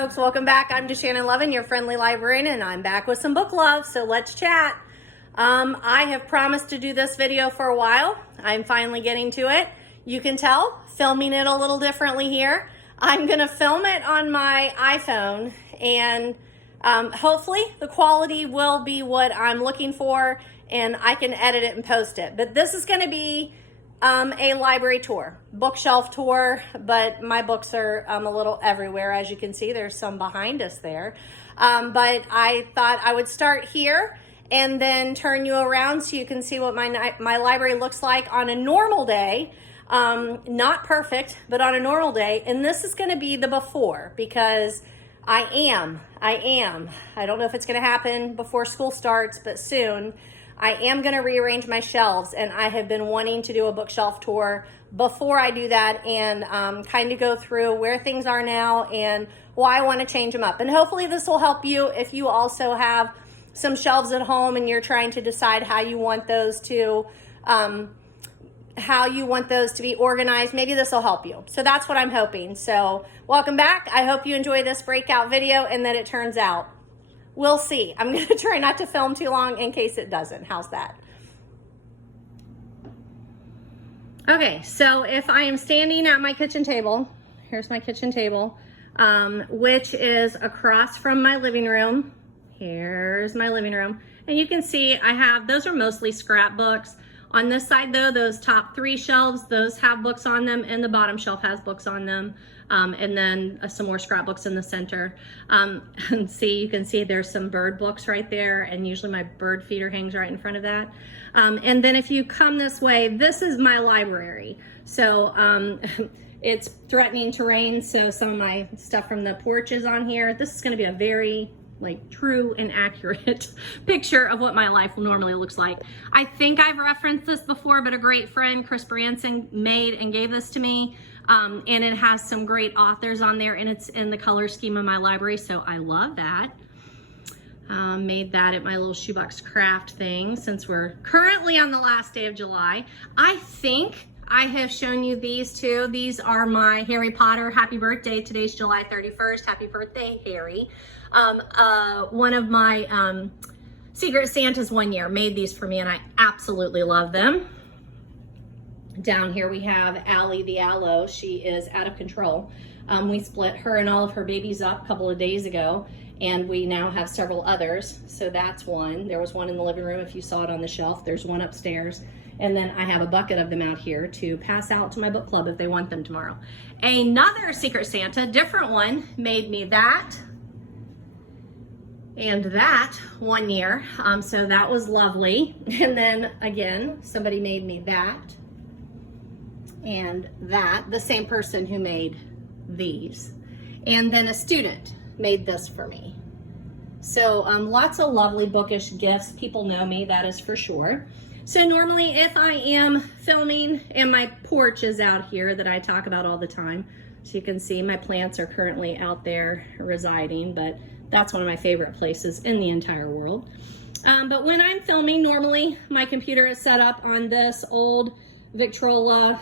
folks, welcome back. I'm DeShannon Lovin, your friendly librarian, and I'm back with some book love, so let's chat. I have promised to do this video for a while. I'm finally getting to it. You can tell, filming it a little differently here. I'm gonna film it on my iPhone, and hopefully the quality will be what I'm looking for, and I can edit it and post it. But this is gonna be a library tour, bookshelf tour, but my books are a little everywhere. As you can see, there's some behind us there. But I thought I would start here and then turn you around so you can see what my library looks like on a normal day. Not perfect, but on a normal day. And this is gonna be the before, because I don't know if it's gonna happen before school starts, but soon. I am going to rearrange my shelves, and I have been wanting to do a bookshelf tour before I do that, and kind of go through where things are now and why I want to change them up. And hopefully this will help you if you also have some shelves at home and you're trying to decide how you want those to be organized. Maybe this will help you. So that's what I'm hoping. So welcome back. I hope you enjoy this breakout video and that it turns out. We'll see. I'm going to try not to film too long in case it doesn't. How's that? Okay, so if I am standing at my kitchen table, here's my kitchen table, which is across from my living room. Here's my living room. And you can see I have, those are mostly scrapbooks. On this side though, those top three shelves, those have books on them, and the bottom shelf has books on them. And then some more scrapbooks in the center. And see, you can see there's some bird books right there, and usually my bird feeder hangs right in front of that. And then if you come this way, this is my library. So it's threatening to rain, so some of my stuff from the porch is on here. This is gonna be a very true and accurate picture of what my life normally looks like. I think I've referenced this before, but a great friend, Chris Branson, made and gave this to me. And it has some great authors on there, and it's in the color scheme of my library, so I love that. Made that at my little shoebox craft thing, since we're currently on the last day of July. I think I have shown you these too. These are my Harry Potter happy birthday. Today's July 31st. Happy birthday, Harry. One of my Secret Santas one year made these for me, and I absolutely love them. Down here we have Allie the Aloe. She is out of control. We split her and all of her babies up a couple of days ago, and we now have several others. So that's one. There was one in the living room if you saw it on the shelf. There's one upstairs. And then I have a bucket of them out here to pass out to my book club if they want them tomorrow. Another Secret Santa, different one, made me that and that one year. So that was lovely. And then again, somebody made me that and that, the same person who made these. And then a student made this for me. So lots of lovely bookish gifts. People know me, that is for sure. So normally if I am filming, and my porch is out here that I talk about all the time, so you can see my plants are currently out there residing, but that's one of my favorite places in the entire world. But when I'm filming, normally my computer is set up on this old Victrola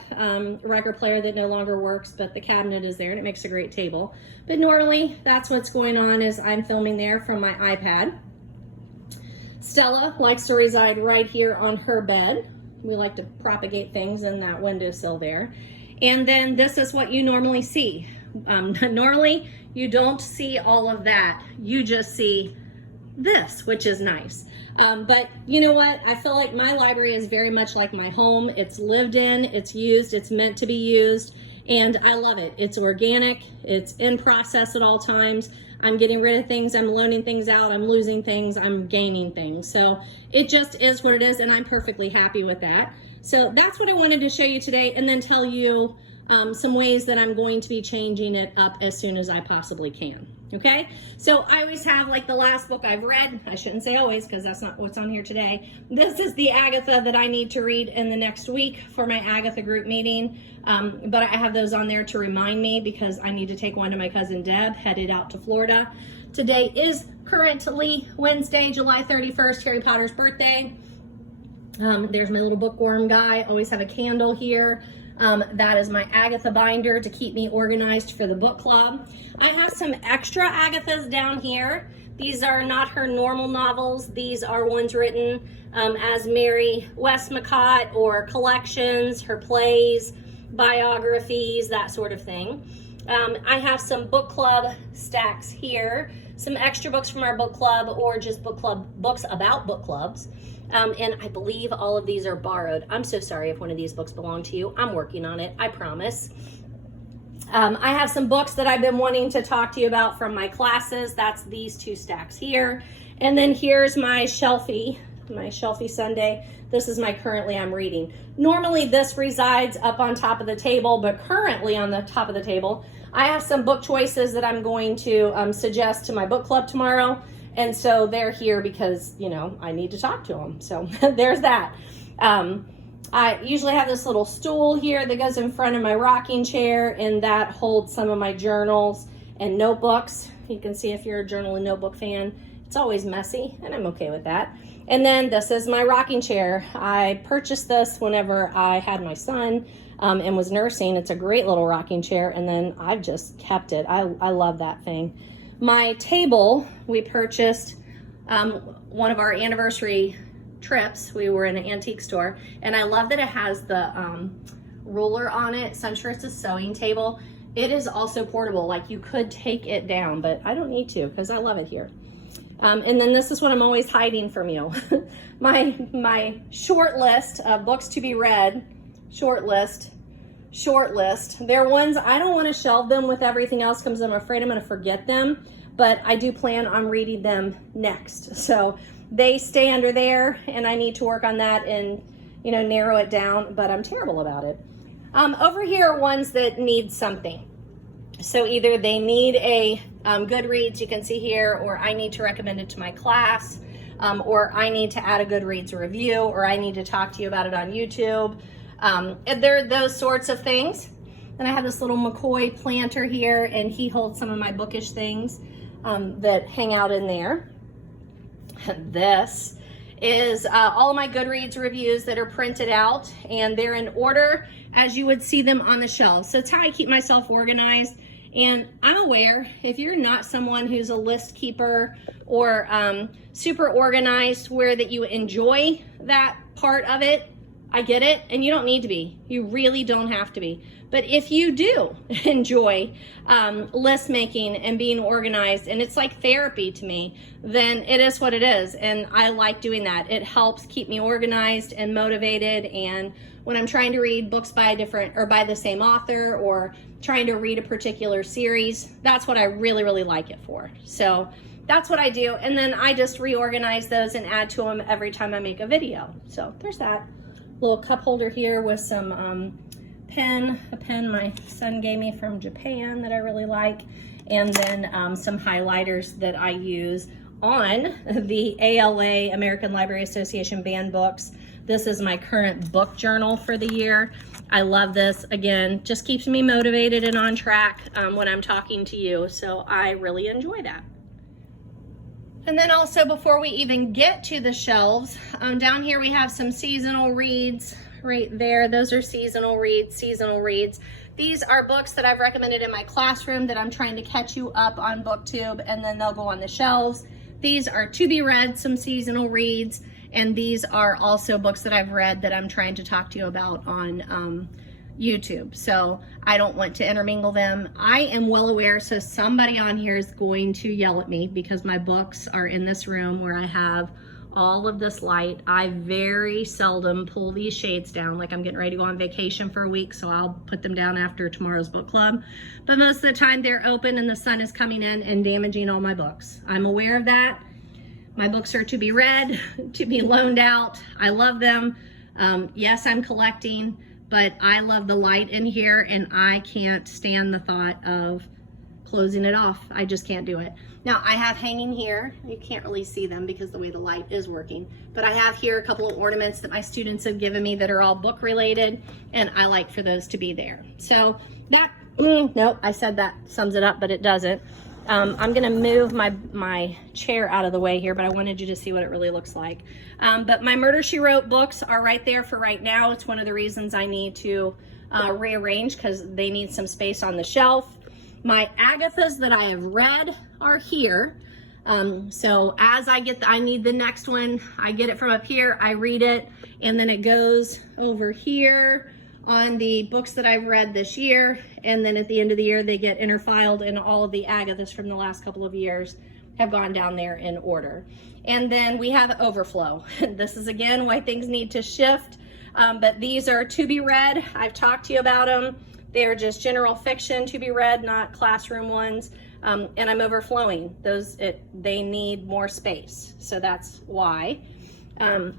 record player that no longer works, but the cabinet is there and it makes a great table. But normally that's what's going on, is I'm filming there from my iPad. Stella likes to reside right here on her bed. We like to propagate things in that windowsill there. And then this is what you normally see. Normally you don't see all of that. You just see this, which is nice. But you know what? I feel like my library is very much like my home. It's lived in, it's used, it's meant to be used, and I love it. It's organic, it's in process at all times. I'm getting rid of things, I'm loaning things out, I'm losing things, I'm gaining things. So it just is what it is, and I'm perfectly happy with that. So that's what I wanted to show you today, and then tell you some ways that I'm going to be changing it up as soon as I possibly can. Okay, so I always have, like the last book I've read, I shouldn't say always because that's not what's on here today. This is the Agatha that I need to read in the next week for my Agatha group meeting. But I have those on there to remind me because I need to take one to my cousin Deb, headed out to Florida. Today is currently Wednesday, July 31st, Harry Potter's birthday. There's my little bookworm guy. Always have a candle here. That is my Agatha binder to keep me organized for the book club. I have some extra Agathas down here. These are not her normal novels. These are ones written as Mary Westmacott, or collections, her plays, biographies, that sort of thing. I have some book club stacks here, some extra books from our book club, or just book club books about book clubs. And I believe all of these are borrowed. I'm so sorry if one of these books belong to you. I'm working on it, I promise. I have some books that I've been wanting to talk to you about from my classes. That's these two stacks here. And then here's my shelfie Sunday. This is my currently I'm reading. Normally this resides up on top of the table, but currently on the top of the table, I have some book choices that I'm going to suggest to my book club tomorrow. And so they're here because, you know, I need to talk to them. So there's that. I usually have this little stool here that goes in front of my rocking chair, and that holds some of my journals and notebooks. You can see if you're a journal and notebook fan, it's always messy, and I'm okay with that. And then this is my rocking chair. I purchased this whenever I had my son and was nursing. It's a great little rocking chair, and then I've just kept it. I love that thing. My table, we purchased one of our anniversary trips. We were in an antique store, and I love that it has the ruler on it, so I'm sure it's a sewing table. It is also portable, like you could take it down, but I don't need to because I love it here. And then this is what I'm always hiding from you. my short list of books to be read, short list. They're ones, I don't want to shelve them with everything else because I'm afraid I'm going to forget them, but I do plan on reading them next. So they stay under there, and I need to work on that and, you know, narrow it down, but I'm terrible about it. Over here are ones that need something. So either they need a Goodreads, you can see here, or I need to recommend it to my class, or I need to add a Goodreads review, or I need to talk to you about it on YouTube. And there are those sorts of things. Then I have this little McCoy planter here, and he holds some of my bookish things that hang out in there. This is all of my Goodreads reviews that are printed out, and they're in order as you would see them on the shelves. So it's how I keep myself organized. And I'm aware if you're not someone who's a list keeper or super organized where that you enjoy that part of it, I get it, and you don't need to be. You really don't have to be. But if you do enjoy list making and being organized, and it's like therapy to me, then it is what it is. And I like doing that. It helps keep me organized and motivated. And when I'm trying to read books by a different or by the same author, or trying to read a particular series, that's what I really, really like it for. So that's what I do. And then I just reorganize those and add to them every time I make a video. So there's that. Little cup holder here with some a pen my son gave me from Japan that I really like, and then some highlighters that I use on the ALA, American Library Association banned books. This is my current book journal for the year. I love this. Again, just keeps me motivated and on track when I'm talking to you, so I really enjoy that. And then also, before we even get to the shelves, down here we have some seasonal reads right there. Those are seasonal reads. These are books that I've recommended in my classroom that I'm trying to catch you up on BookTube, and then they'll go on the shelves. These are to be read, some seasonal reads, and these are also books that I've read that I'm trying to talk to you about on YouTube. So I don't want to intermingle them. I am well aware, so somebody on here is going to yell at me because my books are in this room where I have all of this light. I very seldom pull these shades down, like I'm getting ready to go on vacation for a week, so I'll put them down after tomorrow's book club. But most of the time they're open and the sun is coming in and damaging all my books. I'm aware of that. My books are to be read, to be loaned out. I love them. Yes, I'm collecting, but I love the light in here, and I can't stand the thought of closing it off. I just can't do it. Now I have hanging here, you can't really see them because the way the light is working, but I have here a couple of ornaments that my students have given me that are all book related, and I like for those to be there. So that, nope, I said that sums it up, but it doesn't. I'm gonna move my chair out of the way here, but I wanted you to see what it really looks like. But my Murder, She Wrote books are right there for right now. It's one of the reasons I need to rearranged because they need some space on the shelf. My Agathas that I have read are here. So as I need the next one, I get it from up here, I read it, and then it goes over here on the books that I've read this year. And then at the end of the year, they get interfiled, and all of the Agathas from the last couple of years have gone down there in order. And then we have overflow. This is again why things need to shift. But these are to be read. I've talked to you about them. They're just general fiction to be read, not classroom ones. And I'm overflowing. They need more space. So that's why. And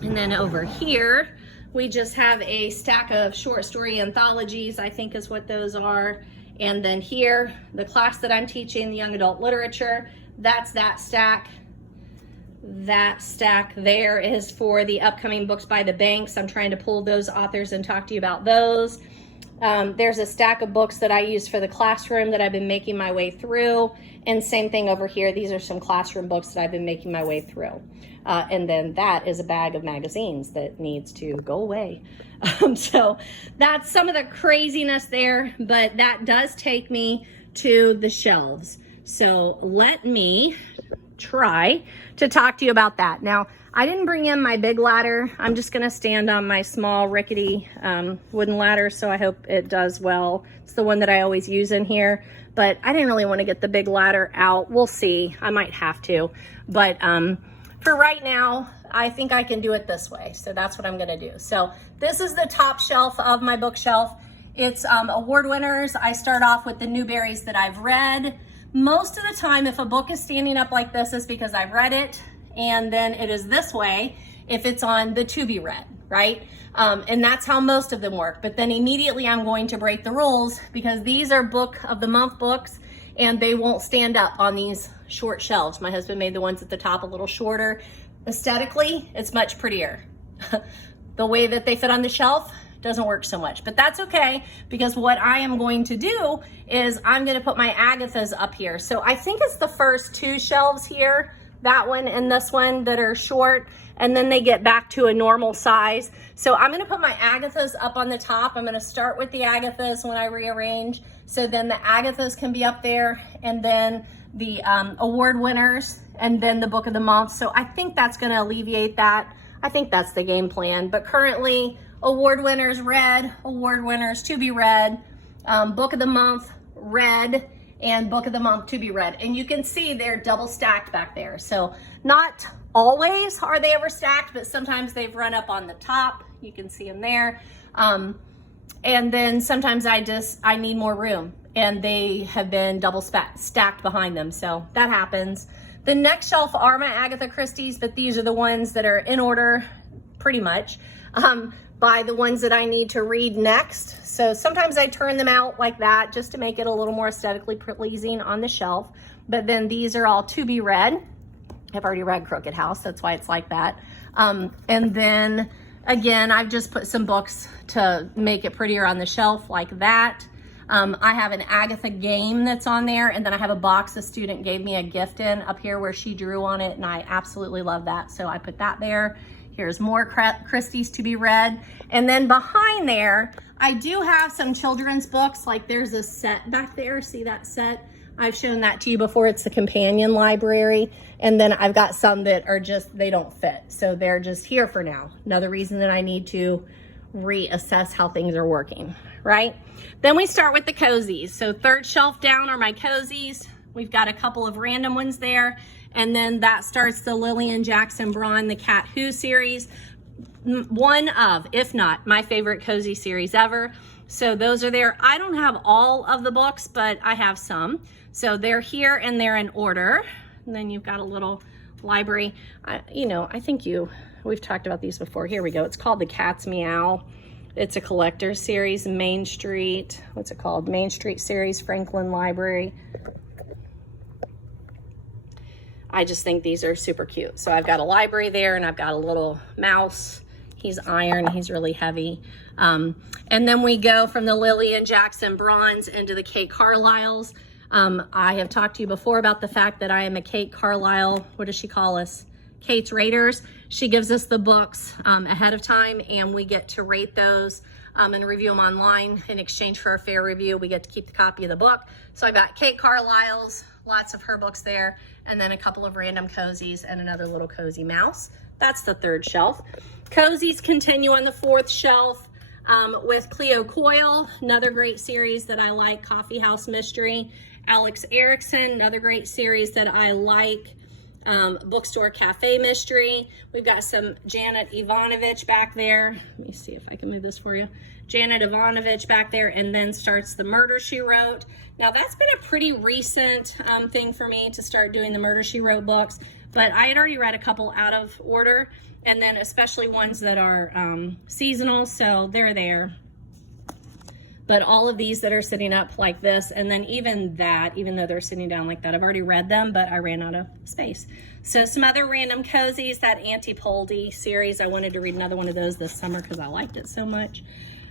then over here, we just have a stack of short story anthologies, I think is what those are. And then here, the class that I'm teaching, the young adult literature, that's that stack. That stack there is for the upcoming books by the banks. I'm trying to pull those authors and talk to you about those. There's a stack of books that I use for the classroom that I've been making my way through. And same thing over here. These are some classroom books that I've been making my way through. And then that is a bag of magazines that needs to go away. So that's some of the craziness there, but that does take me to the shelves. So let me try to talk to you about that. Now, I didn't bring in my big ladder. I'm just gonna stand on my small rickety wooden ladder, so I hope it does well. It's the one that I always use in here, but I didn't really want to get the big ladder out. We'll see, I might have to, but for right now, I think I can do it this way. So that's what I'm gonna do. So this is the top shelf of my bookshelf. It's award winners. I start off with the Newberries that I've read. Most of the time, if a book is standing up like this, is because I've read it, and then it is this way if it's on the to be read, right? And that's how most of them work. But then immediately I'm going to break the rules because these are book of the month books and they won't stand up on these short shelves. My husband made the ones at the top a little shorter. Aesthetically, it's much prettier. The way that they fit on the shelf doesn't work so much, but that's okay because what I am going to do is I'm going to put my Agathas up here. So I think it's the first two shelves here, that one and this one, that are short, and then they get back to a normal size. So I'm going to put my Agathas up on the top. I'm going to start with the Agathas when I rearrange. So then the Agathas can be up there, and then the award winners, and then the book of the month. So I think that's going to alleviate that. I think that's the game plan. But currently, award winners read, award winners to be read, book of the month read, and book of the month to be read. And you can see they're double stacked back there. So not always are they ever stacked, but sometimes they've run up on the top. You can see them there. And then sometimes I need more room and they have been double stacked behind them. So that happens. The next shelf are my Agatha Christie's, but these are the ones that are in order pretty much by the ones that I need to read next. So sometimes I turn them out like that just to make it a little more aesthetically pleasing on the shelf. But then these are all to be read. I've already read Crooked House, that's why it's like that. And then again, I've just put some books to make it prettier on the shelf like that. I have an Agatha game that's on there, and then I have a box a student gave me a gift in up here where she drew on it, and I absolutely love that. So I put that there. Here's more Christie's to be read. And then behind there, I do have some children's books. Like there's a set back there. See that set? I've shown that to you before. It's the companion library. And then I've got some that are just, they don't fit. So they're just here for now. Another reason that I need to reassess how things are working, right? Then we start with the cozies. So third shelf down are my cozies. We've got a couple of random ones there. And then that starts the Lillian Jackson Braun, the Cat Who series. One of, if not, my favorite cozy series ever. So those are there. I don't have all of the books, but I have some. So they're here and they're in order. And then you've got a little library. I think we've talked about these before. Here we go. It's called The Cat's Meow. It's a collector's series, Main Street. What's it called? Main Street series, Franklin Library. I just think these are super cute. So I've got a library there and I've got a little mouse. He's iron, he's really heavy. And then we go from the Lillian Jackson Bronze into the Kate Carlisles. I have talked to you before about the fact that I am a Kate Carlisle, what does she call us? Kate's Raters. She gives us the books ahead of time and we get to rate those and review them online. In exchange for a fair review, we get to keep the copy of the book. So I've got Kate Carlisle's, lots of her books there, and then a couple of random cozies and another little cozy mouse. That's the third shelf. Cozies continue on the fourth shelf with Cleo Coyle, another great series that I like, Coffee House Mystery. Alex Erickson, another great series that I like, Bookstore Cafe Mystery. We've got some Janet Ivanovich back there. Let me see if I can move this for you. Janet Ivanovich back there, and then starts the Murder, She Wrote. Now that's been a pretty recent thing for me to start doing the Murder, She Wrote books, but I had already read a couple out of order, and then especially ones that are seasonal, so they're there. But all of these that are sitting up like this, and then even that, even though they're sitting down like that, I've already read them, but I ran out of space. So some other random cozies, that Auntie Poldy series, I wanted to read another one of those this summer because I liked it so much.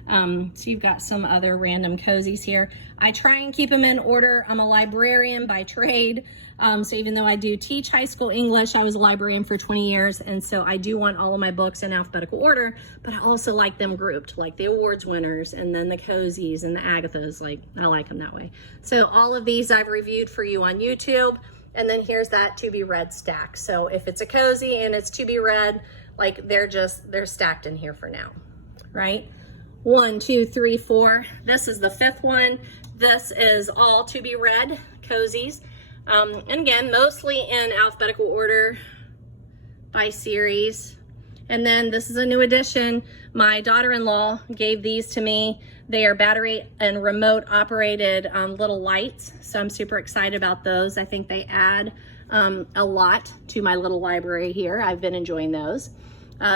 So you've got some other random cozies here. I try and keep them in order. I'm a librarian by trade. So even though I do teach high school English, I was a librarian for 20 years. And so I do want all of my books in alphabetical order, but I also like them grouped, like the awards winners and then the cozies and the Agathas. Like, I like them that way. So all of these I've reviewed for you on YouTube. And then here's that to be read stack. So if it's a cozy and it's to be read, like they're stacked in here for now, right? 1, 2, 3, 4. This is the fifth one. This is all to be read cozies. And again, mostly in alphabetical order by series. And then this is a new addition. My daughter-in-law gave these to me. They are battery and remote operated little lights. So I'm super excited about those. I think they add a lot to my little library here. I've been enjoying those.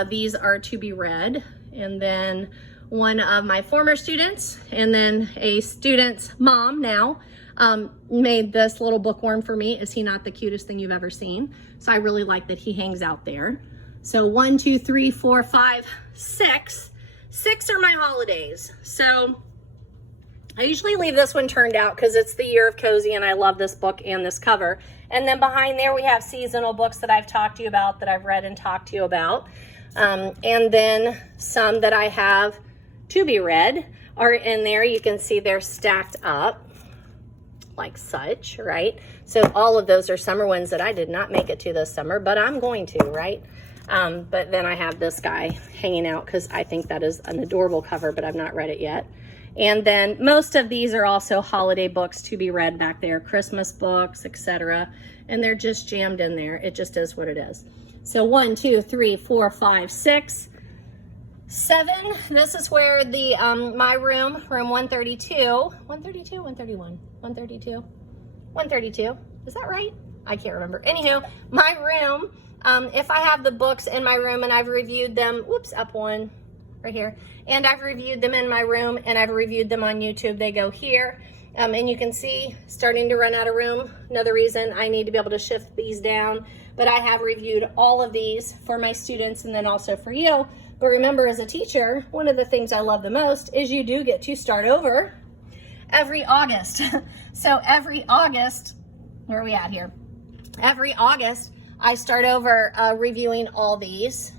These are to be read. And then one of my former students, and then a student's mom now, made this little bookworm for me. Is he not the cutest thing you've ever seen? So I really like that he hangs out there. So 1, 2, 3, 4, 5, 6. 6 are my holidays. So I usually leave this one turned out because it's the year of cozy and I love this book and this cover. And then behind there we have seasonal books that I've talked to you about, that I've read and talked to you about. And then some that I have to be read are in there. You can see they're stacked up like such, right? So all of those are summer ones that I did not make it to this summer, but I'm going to, right? But then I have this guy hanging out because I think that is an adorable cover, but I've not read it yet. And then most of these are also holiday books to be read back there, Christmas books, etc. And they're just jammed in there. It just is what it is. So 1, 2, 3, 4, 5, 6, 7. This is where the my room 132, 132, 131, 132, 132. Is that right? I can't remember. Anywho, my room. If I have the books in my room and I've reviewed them, whoops, up one right here, and I've reviewed them in my room and I've reviewed them on YouTube, they go here. And you can see starting to run out of room. Another reason I need to be able to shift these down, but I have reviewed all of these for my students and then also for you. But remember, as a teacher, one of the things I love the most is you do get to start over every August. So every August, where are we at here? Every August, I start over reviewing all these.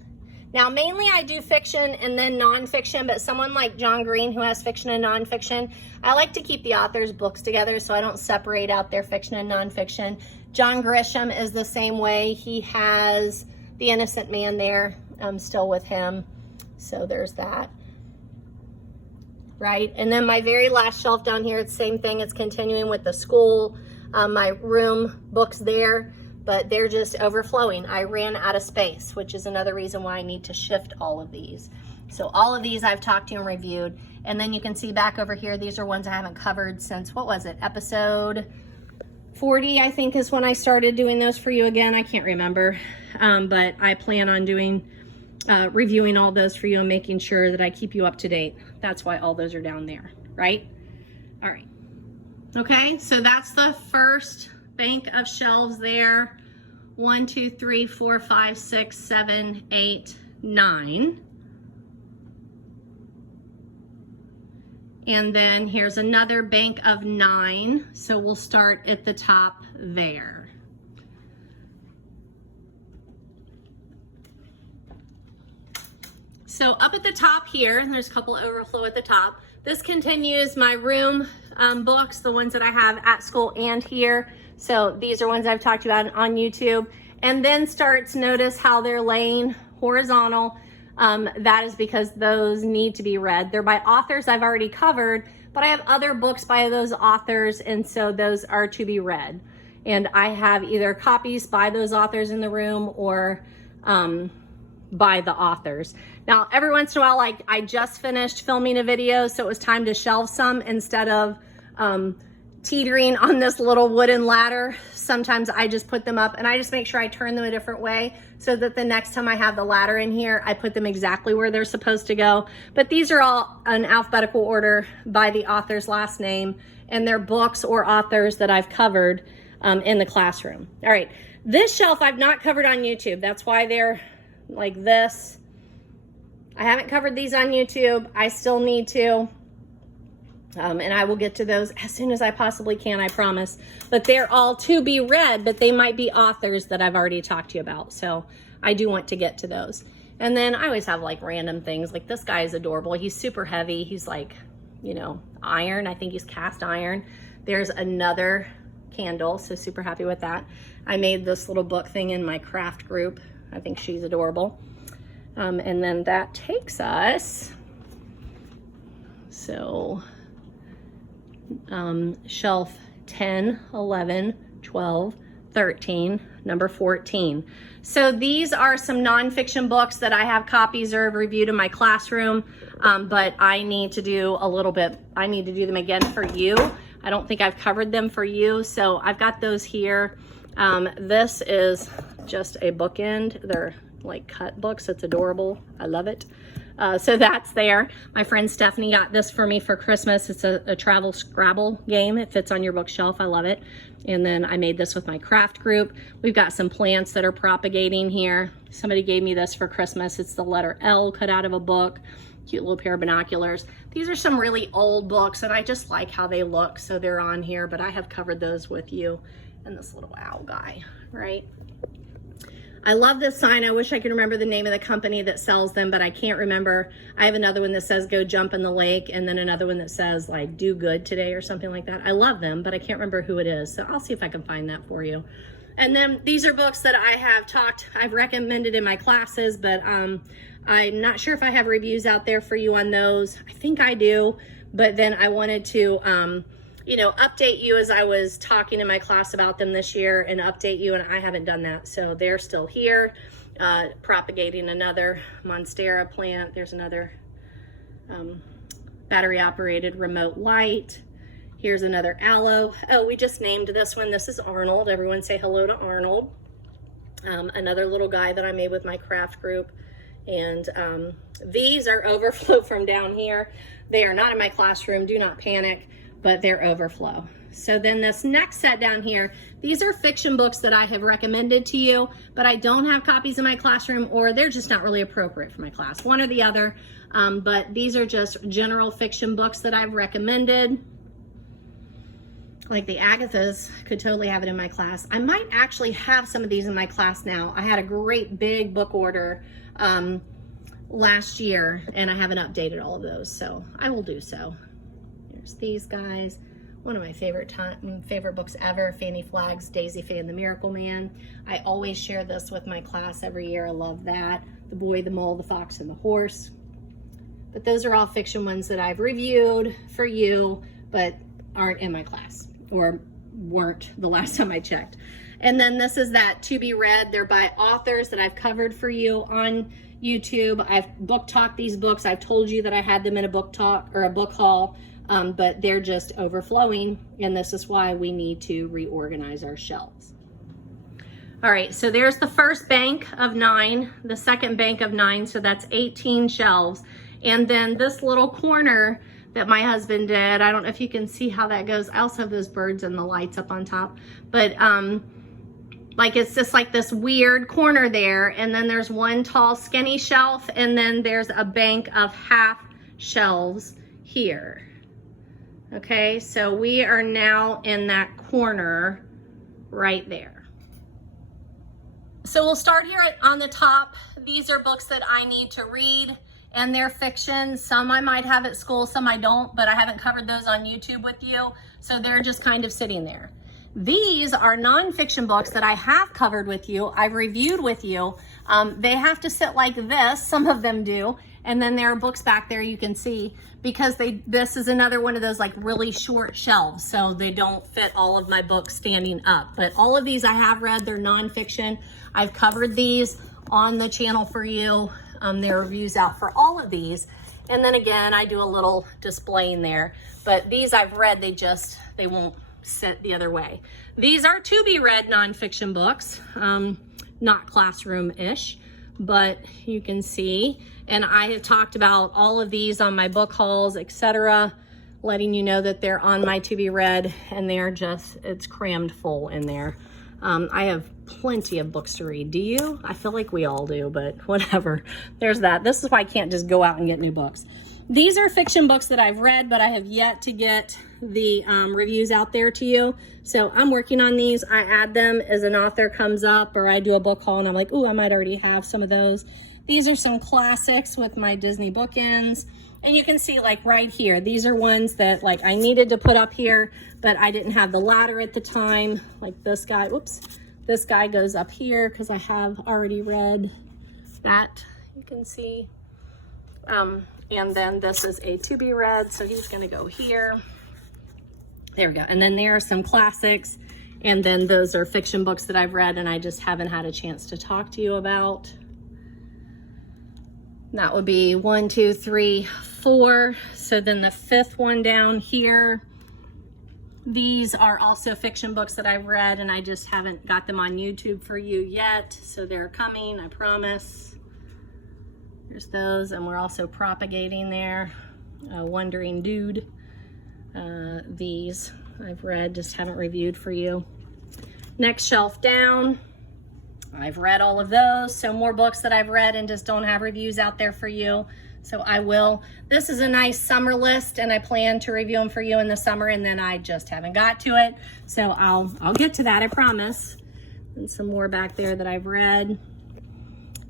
Now, mainly I do fiction and then nonfiction, but someone like John Green, who has fiction and nonfiction, I like to keep the author's books together so I don't separate out their fiction and nonfiction. John Grisham is the same way. He has The Innocent Man there. I'm still with him. So there's that. Right? And then my very last shelf down here, it's the same thing. It's continuing with the school, my room books there. But they're just overflowing. I ran out of space, which is another reason why I need to shift all of these. So all of these I've talked to and reviewed. And then you can see back over here, these are ones I haven't covered since, what was it? Episode 40, I think, is when I started doing those for you again. I can't remember. But I plan on doing, reviewing all those for you and making sure that I keep you up to date. That's why all those are down there, right? All right. Okay, so that's the first bank of shelves there. 1, 2, 3, 4, 5, 6, 7, 8, 9. And then here's another bank of 9. So we'll start at the top there. So up at the top here, there's a couple overflow at the top. This continues my room books, the ones that I have at school and here. So these are ones I've talked about on YouTube. And then starts, notice how they're laying horizontal. That is because those need to be read. They're by authors I've already covered, but I have other books by those authors, and so those are to be read. And I have either copies by those authors in the room or by the authors. Now, every once in a while, like I just finished filming a video, so it was time to shelve some instead of teetering on this little wooden ladder. Sometimes I just put them up and I just make sure I turn them a different way so that the next time I have the ladder in here, I put them exactly where they're supposed to go. But these are all in alphabetical order by the author's last name, and they're books or authors that I've covered in the classroom. All right, this shelf I've not covered on YouTube. That's why they're like this. I haven't covered these on YouTube. I still need to. And I will get to those as soon as I possibly can, I promise. But they're all to be read, but they might be authors that I've already talked to you about. So I do want to get to those. And then I always have like random things. Like this guy is adorable. He's super heavy. He's like, you know, iron. I think he's cast iron. There's another candle, so super happy with that. I made this little book thing in my craft group. I think she's adorable. And then that takes us, so shelf 10, 11, 12, 13, number 14. So these are some nonfiction books that I have copies or reviewed in my classroom, but I need to do a little bit, I need to do them again for you. I don't think I've covered them for you, so I've got those here. This is just a bookend. They're like cut books. It's adorable. I love it. So that's there. My friend Stephanie got this for me for Christmas. It's a travel Scrabble game. It fits on your bookshelf. I love it. And then I made this with my craft group. We've got some plants that are propagating here. Somebody gave me this for Christmas. It's the letter L cut out of a book. Cute little pair of binoculars. These are some really old books and I just like how they look, so they're on here, but I have covered those with you. And this little owl guy, right? I love this sign. I wish I could remember the name of the company that sells them, but I can't remember. I have another one that says go jump in the lake, and then another one that says like do good today or something like that. I love them, but I can't remember who it is. So I'll see if I can find that for you. And then these are books that I've recommended in my classes, but I'm not sure if I have reviews out there for you on those. I think I do, but then I wanted to, you know, update you as I was talking in my class about them this year and update you, and I haven't done that. So they're still here, propagating another monstera plant. There's another battery operated remote light. Here's another aloe. Oh, we just named this one. This is Arnold. Everyone say hello to Arnold. Another little guy that I made with my craft group. And these are overflow from down here. They are not in my classroom. Do not panic. But they're overflow. So then this next set down here, these are fiction books that I have recommended to you, but I don't have copies in my classroom, or they're just not really appropriate for my class, one or the other. But these are just general fiction books that I've recommended. Like the Agathas, could totally have it in my class. I might actually have some of these in my class now. I had a great big book order last year, and I haven't updated all of those, so I will do so. There's these guys. One of my favorite books ever, Fanny Flagg's Daisy Faye and the Miracle Man. I always share this with my class every year. I love that. The Boy, the Mole, the Fox, and the Horse. But those are all fiction ones that I've reviewed for you, but aren't in my class, or weren't the last time I checked. And then this is that to be read. They're by authors that I've covered for you on YouTube. I've book talked these books. I've told you that I had them in a book talk or a book haul. But they're just overflowing, and this is why we need to reorganize our shelves. All right, so there's the first bank of 9, the second bank of 9, so that's 18 shelves. And then this little corner that my husband did, I don't know if you can see how that goes. I also have those birds and the lights up on top, but like it's just like this weird corner there, and then there's one tall skinny shelf, and then there's a bank of half shelves here. Okay, so we are now in that corner right there. So we'll start here on the top. These are books that I need to read and they're fiction. Some I might have at school, some I don't, but I haven't covered those on YouTube with you. So they're just kind of sitting there. These are nonfiction books that I have covered with you. I've reviewed with you. They have to sit like this. Some of them do. And then there are books back there you can see, because this is another one of those like really short shelves. So they don't fit all of my books standing up. But all of these I have read, they're nonfiction. I've covered these on the channel for you. There are reviews out for all of these. And then again, I do a little display in there. But these I've read, they won't sit the other way. These are to be read nonfiction books, not classroom-ish, but you can see, and I have talked about all of these on my book hauls, etc., letting you know that they're on my to be read, and it's crammed full in there. I have plenty of books to read. Do you? I feel like we all do, but whatever. There's that. This is why I can't just go out and get new books. These are fiction books that I've read, but I have yet to get the reviews out there to you. So I'm working on these. I add them as an author comes up, or I do a book haul and I'm like, ooh, I might already have some of those. These are some classics with my Disney bookends. And you can see like right here, these are ones that like I needed to put up here, but I didn't have the ladder at the time. Like this guy, whoops, this guy goes up here because I have already read that, you can see. And then this is a to be read, so he's gonna go here. There we go. And then there are some classics, and then those are fiction books that I've read and I just haven't had a chance to talk to you about. That would be 1, 2, 3, 4. So then the fifth one down here, these are also fiction books that I've read and I just haven't got them on YouTube for you yet. So they're coming, I promise. There's those, and we're also propagating there. Wandering Dude. These I've read, just haven't reviewed for you. Next shelf down, I've read all of those. So more books that I've read and just don't have reviews out there for you. So I will. This is a nice summer list, and I plan to review them for you in the summer, and then I just haven't got to it. So I'll get to that, I promise. And some more back there that I've read.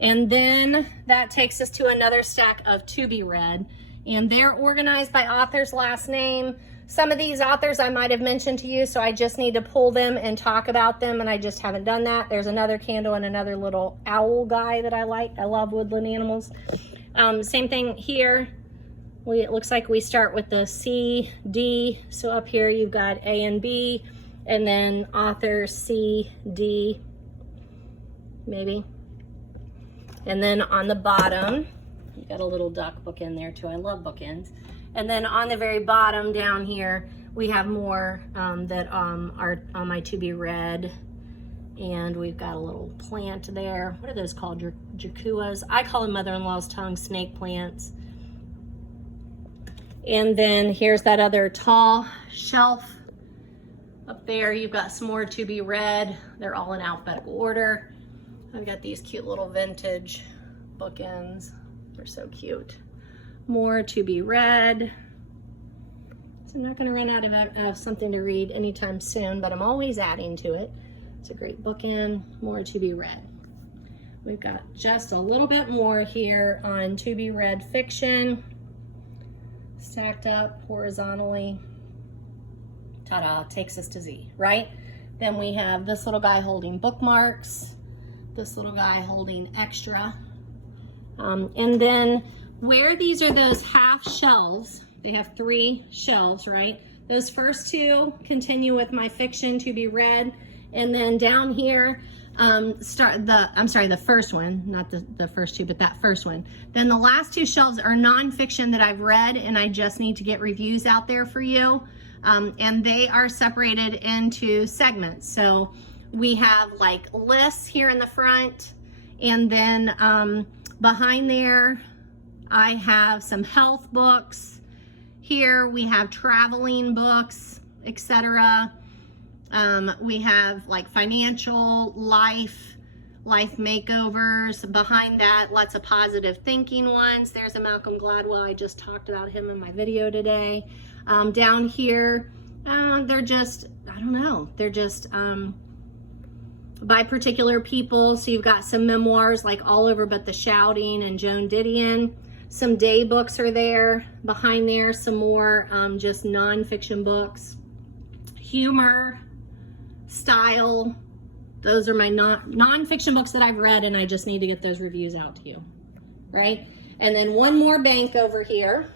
And then that takes us to another stack of to be read, and they're organized by author's last name. Some of these authors I might have mentioned to you, so I just need to pull them and talk about them, and I just haven't done that. There's another candle and another little owl guy that I like. I love woodland animals. Same thing here. It looks like we start with the C, D. So up here you've got A and B, and then author C, D, maybe. And then on the bottom, you got a little duck book in there too. I love bookends. And then on the very bottom down here, we have more that are on my to be read. And we've got a little plant there. What are those called? Jacuas. I call them mother-in-law's tongue snake plants. And then here's that other tall shelf. Up there, you've got some more to be read. They're all in alphabetical order. I've got these cute little vintage bookends. They're so cute. More to be read. So I'm not going to run out of something to read anytime soon, but I'm always adding to it. It's a great bookend. More to be read. We've got just a little bit more here on to be read fiction, stacked up horizontally. Ta-da, takes us to Z, right? Then we have this little guy holding bookmarks, this little guy holding extra. And then where these are those half shelves, they have 3 shelves, right? Those first 2 continue with my fiction to be read. And then down here, the first one, not the first 2, but that first one. Then the last 2 shelves are nonfiction that I've read, and I just need to get reviews out there for you. And they are separated into segments. So we have like lists here in the front, and then behind there, I have some health books. Here we have traveling books, etc. We have like financial, life makeovers. Behind that, lots of positive thinking ones. There's a Malcolm Gladwell. I just talked about him in my video today. Down here, they're just, I don't know, they're just by particular people. So you've got some memoirs like All Over But the Shouting and Joan Didion. Some day books are there. Behind there, some more just nonfiction books. Humor, style. Those are my nonfiction books that I've read, and I just need to get those reviews out to you, right? And then one more bank over here.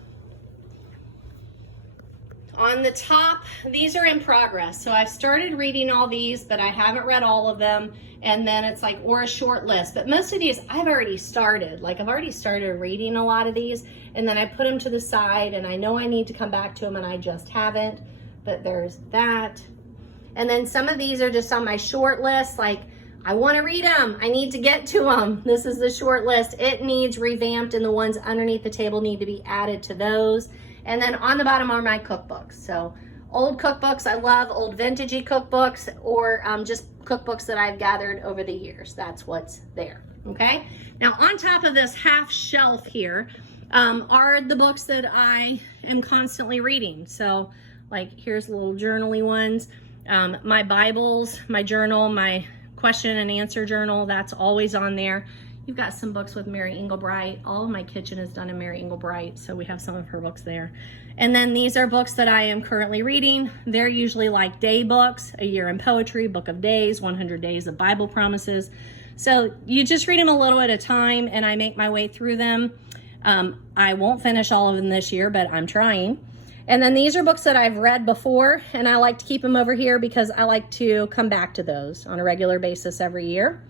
On the top, these are in progress. So I've started reading all these, but I haven't read all of them. And then it's like, or a short list. But most of these I've already started. Like I've already started reading a lot of these, and then I put them to the side, and I know I need to come back to them, and I just haven't. But there's that. And then some of these are just on my short list. Like I want to read them. I need to get to them. This is the short list. It needs revamped, and the ones underneath the table need to be added to those. And then on the bottom are my cookbooks. So old cookbooks, I love old vintagey cookbooks, or just cookbooks that I've gathered over the years. That's what's there, okay? Now on top of this half shelf here are the books that I am constantly reading. So like here's little journaly ones. My Bibles, my journal, my question and answer journal, that's always on there. You've got some books with Mary Englebright. All of my kitchen is done in Mary Englebright, so we have some of her books there. And then these are books that I am currently reading. They're usually like day books, A Year in Poetry, Book of Days, 100 Days of Bible Promises. So you just read them a little at a time, and I make my way through them. I won't finish all of them this year, but I'm trying. And then these are books that I've read before, and I like to keep them over here because I like to come back to those on a regular basis every year.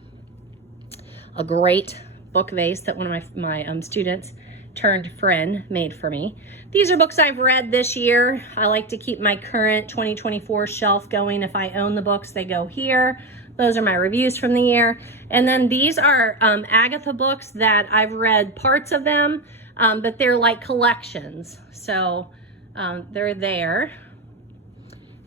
A great book vase that one of my students turned friend made for me. These are books I've read this year. I like to keep my current 2024 shelf going. If I own the books, they go here. Those are my reviews from the year. And then these are Agatha books that I've read parts of them, but they're like collections. So they're there.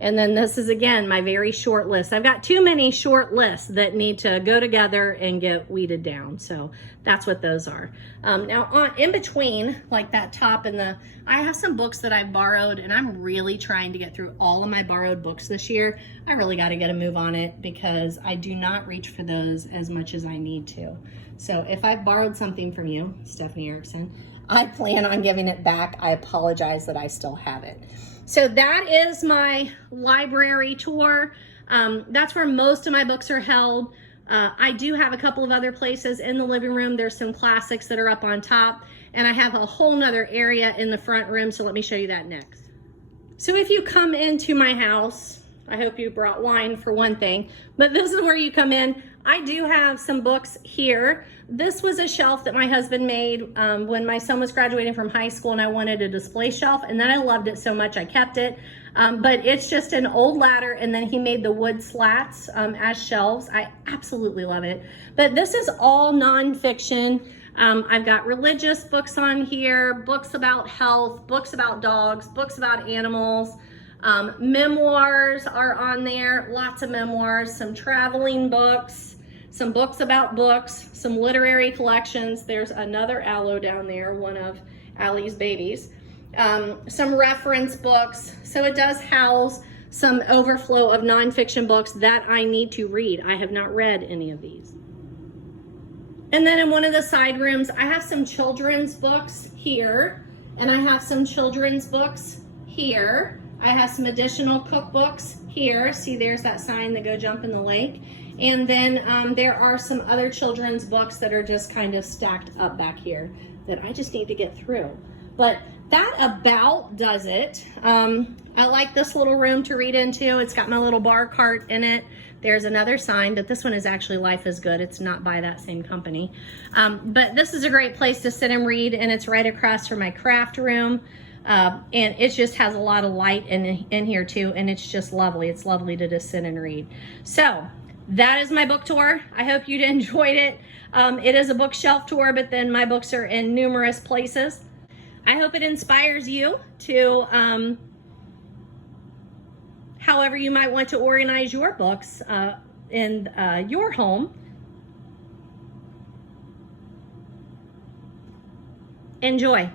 And then this is, again, my very short list. I've got too many short lists that need to go together and get weeded down. So that's what those are. Now, in between, like that top and I have some books that I borrowed, and I'm really trying to get through all of my borrowed books this year. I really got to get a move on it because I do not reach for those as much as I need to. So if I've borrowed something from you, Stephanie Erickson, I plan on giving it back. I apologize that I still have it. So that is my library tour. That's where most of my books are held. I do have a couple of other places in the living room. There's some classics that are up on top, and I have a whole nother area in the front room, so let me show you that next. So if you come into my house, I hope you brought wine for one thing, but this is where you come in. I do have some books here. This was a shelf that my husband made when my son was graduating from high school, and I wanted a display shelf, and then I loved it so much I kept it. But it's just an old ladder, and then he made the wood slats as shelves. I absolutely love it. But this is all nonfiction. I've got religious books on here, books about health, books about dogs, books about animals. Memoirs are on there, lots of memoirs, some traveling books, some books about books, some literary collections. There's another aloe down there, one of Allie's babies. Some reference books. So it does house some overflow of nonfiction books that I need to read. I have not read any of these. And then in one of the side rooms, I have some children's books here, and I have some children's books here. I have some additional cookbooks here. See, there's that sign, the Go Jump in the Lake. And then there are some other children's books that are just kind of stacked up back here that I just need to get through. But that about does it. I like this little room to read into. It's got my little bar cart in it. There's another sign, but this one is actually Life is Good. It's not by that same company. But this is a great place to sit and read, and it's right across from my craft room. And it just has a lot of light in here too, and it's just lovely. It's lovely to just sit and read. So that is my book tour. I hope you enjoyed it. It is a bookshelf tour, but then my books are in numerous places. I hope it inspires you to, however you might want to organize your books in your home. Enjoy.